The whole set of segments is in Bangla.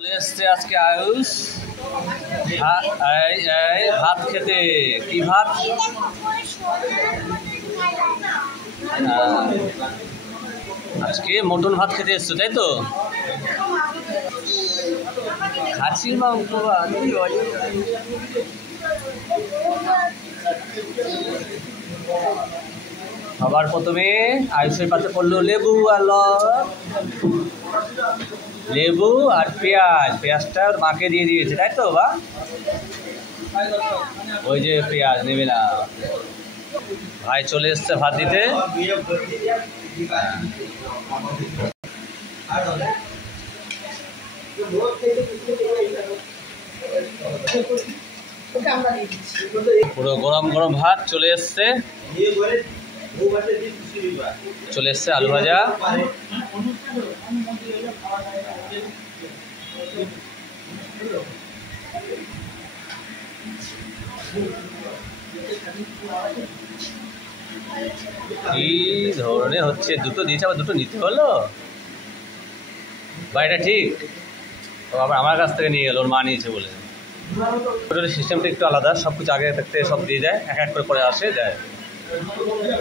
চলে এসছে আজকে আয়ুষ ভাত খেতে। কি ভাত? আজকে মটন ভাত খেতে এসছো, তাই তো? খাসির মাংস। সবার প্রথমে আয়ুষের পাতে পড়লো লেবু আর লেবু আর পেঁয়াজটা মাকে দিয়ে দিয়েছে, তাই তো? বা ওই যে পেঁয়াজ নেবে না। ভাই চলে এসছে ভাত দিতে। পুরো গরম গরম ভাত চলে এসছে। চলে এসছে আলু ভাজা। কি ধরনের হচ্ছে? দুটো দিয়েছে, আবার দুটো নিতে হলো। বা এটা ঠিক? ও আবার আমার কাছ থেকে নিয়ে গেল, ওর মা নিয়েছে বলে। হোটেলের সিস্টেমটা একটু আলাদা, সব কিছু আগে থাকতে সব দিয়ে দেয়, এক এক করে আসে দেয়।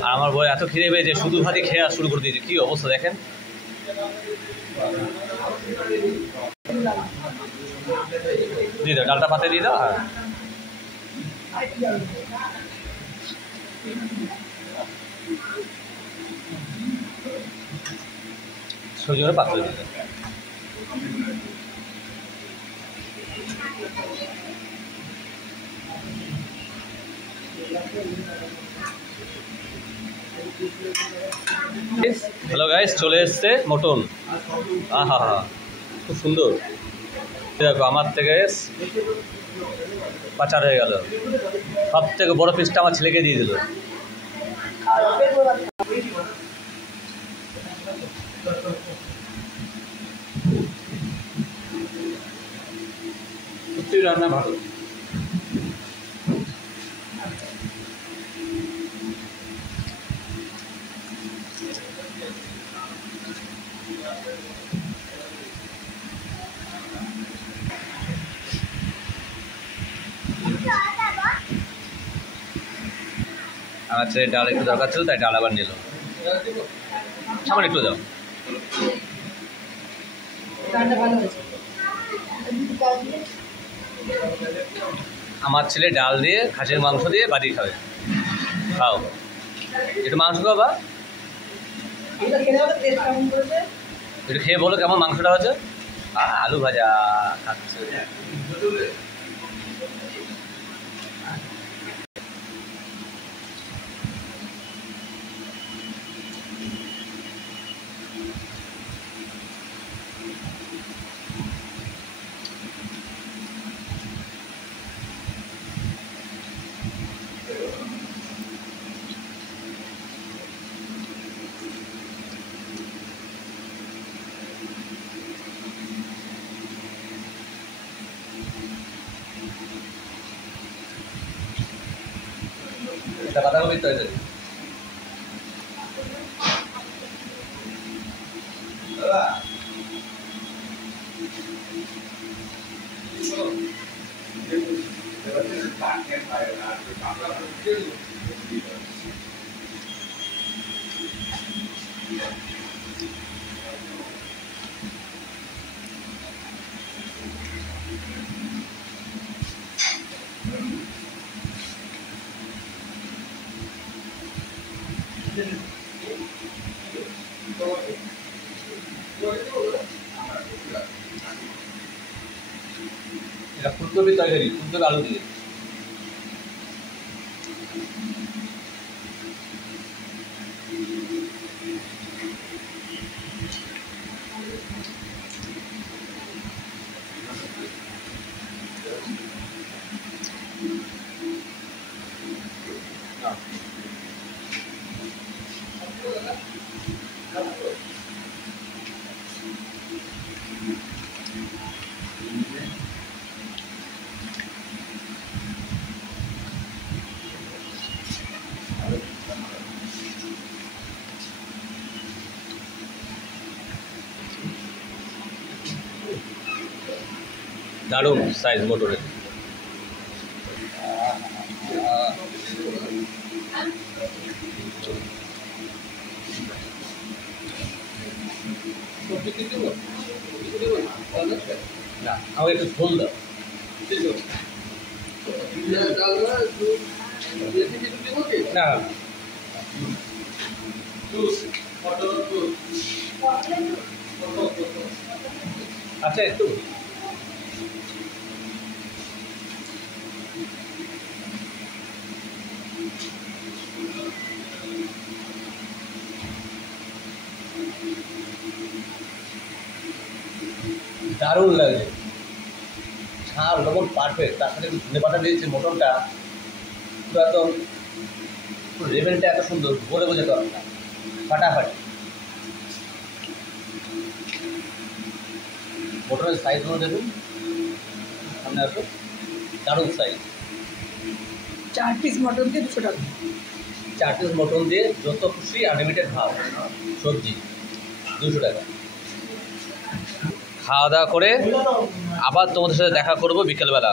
আর আমার বই এত খিদে পেয়েছে, শুধু ভাতই খেয়ে শুরু করে দিয়েছে। কি অবস্থা দেখেন। দিয়ে দাও, ডালটা পাতে দিয়ে দাও। হ্যাঁ, সবজি করে পাত্রে দিয়ে দাও। হ্যালো গাইস, চলে এসছে মটন। আহা হা, খুব সুন্দর। দেখো আমার থেকে পাচার হয়ে গেল। সব থেকে বড় পিসটা আমার ছেলেকে দিয়ে দিল। সত্যি রান্না ভালো। আমার ছেলে ডাল একটু দরকার ছিল, তাই ডাল আবার নিল। সামান্য একটু দাও। আমার ছেলে ডাল দিয়ে খাসির মাংস দিয়ে বাড়ি খাবে। খাও একটু মাংস খাও। বা একটু খেয়ে বলো কেমন মাংসটা হচ্ছে। আলু ভাজা খাচ্ছে। এটা বাঁধাকপি তৈরি। এটা ফুলকপি তরকারি, ফুলকপি আলু দিয়ে। দারুণ সাইজ মোটরের। না আমাকে একটু ঝোল দাও। না আচ্ছা একটু দারুণ লাগে, ঝাল লবণ পারফেক্ট, তার সাথে একটু ধনে পাতা দিয়েছে মটনটা পুরো একদম লেভেলটা এত সুন্দর বলে বোঝাতে পারবে না, ফাটাফাটি। মটনের সাইজগুলো দেখুন, সামনে আসো, দারুণ সাইজ। 4 পিস মটন দিয়ে 200 টাকা। 4 পিস মটন দিয়ে যত খুশি আনলিমিটেড খাও, সবজি 200 টাকা। খাওয়া দাওয়া করে আবার তোমাদের সাথে দেখা করবো বিকেলবেলা।